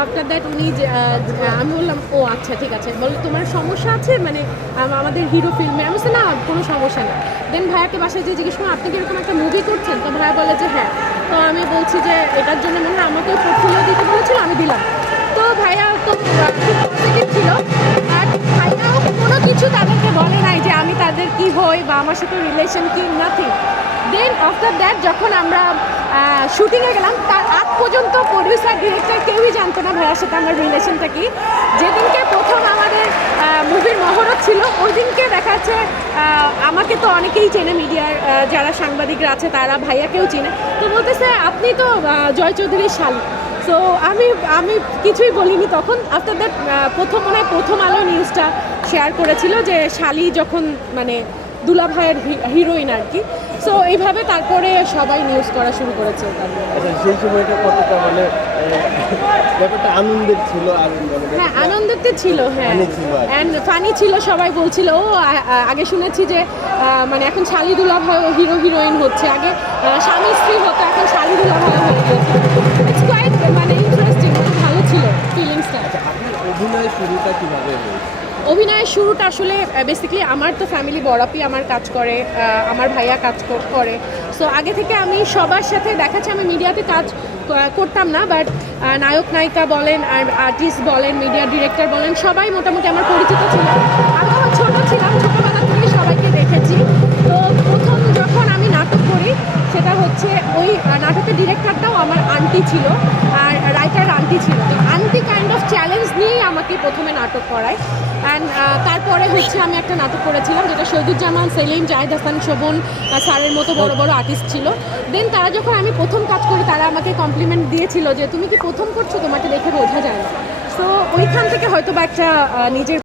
After that উনি আমি বললাম ও আচ্ছা ঠিক আছে। বলে তোমার সমস্যা আছে? মানে আমাদের হিরো ফিল্মে আমি বলছি, না কোনো সমস্যা না দেন ভাইয়াকে বাসায় যে জিজ্ঞেস করলাম আপনি কি এরকম একটা মুভি করছেন? তো ভাইয়া বলে যে হ্যাঁ। তো আমি বলছি যে এটার জন্য মনে হয় আমাকে পোর্টফোলিও দিতে বলেছিল আমি দিলাম। তো ভাইয়া তো ছিল। আর ভাইয়াও কোনো কিছু তাদেরকে বলে নাই যে আমি তাদের কি হই বা আমার সাথে রিলেশন কি? নাথিং দেন আফটার দ্যাট যখন আমরা শুটিংয়ে গেলাম। তার আগ পর্যন্ত প্রডিউসার ডিরেক্টর কেউই জানতো না ভাইয়ার সাথে আমার রিলেশনটা কি। যেদিনকে প্রথম আমাদের মুভির মহরত ছিল ওই দিনকে দেখা আমাকে তো অনেকেই চেনে মিডিয়ার যারা সাংবাদিকরা আছে, তারা ভাইয়াকেও চেনে। তো বলতেছে, আপনি তো জয় চৌধুরীর শালী। সো আমি আমি কিছুই বলিনি তখন। আফটার দ্যাট প্রথম মনে প্রথম আলো নিউজটা শেয়ার করেছিল যে শালি যখন মানে দুলা ভাইয়ের হিরোইন আর কি। সো এইভাবে তারপরে সবাই নিউজ করা শুরু করেছে আচ্ছা সেই সময়টা কতটা মানে ব্যাপারটা আনন্দের ছিল মানে হ্যাঁ ছিল হ্যাঁ। Funny ছিল কি। অ্যান্ড ফানি ছিল সবাই বলছিল ও আগে শুনেছি যে মানে এখন শালিদুলা ভাই হিরো হিরোইন হচ্ছে। আগে স্বামী স্ত্রী হতো এখন শালিদুলা ভাই হয়ে কোয়াইট মানে ইন্টারেস্টিং ভালো ছিল ফিলিংসটা আচ্ছা অভিনয় শুরুটা কীভাবে হয়েছে? অভিনয়ের শুরুটা আসলে বেসিক্যালি আমার তো ফ্যামিলি বড়াপি, আমার কাজ করে আমার ভাইয়া কাজ করে। সো আগে থেকে আমি সবার সাথে দেখাচ্ছি আমি মিডিয়াতে কাজ করতাম না বাট নায়ক নায়িকা বলেন, আর আর্টিস্ট বলেন মিডিয়া ডিরেক্টর বলেন, সবাই মোটামুটি আমার পরিচিত ছিল। আমি যখন ছোটো ছিলাম, ছোটোবেলা থেকে সবাইকে দেখেছি। তো প্রথম যখন আমি নাটক করি, সেটা হচ্ছে ওই নাটকের ডিরেক্টরটাও আমার আন্টি ছিল। আমাকে প্রথমে নাটক করায়। অ্যান্ড তারপরে হচ্ছে আমি একটা নাটক করেছিলাম, যেটা সৈদুজ্জামান, সেলিম জাহেদ হাসান, শোভন স্যারের মতো বড় বড় আর্টিস্ট ছিল। দেন তারা যখন আমি প্রথম কাজ করি, তারা আমাকে কমপ্লিমেন্ট দিয়েছিল যে, তুমি কি প্রথম করছ? তোমাকে দেখে বোঝা যায় না। সো ওইখান থেকে হয়তো বা একটা নিজের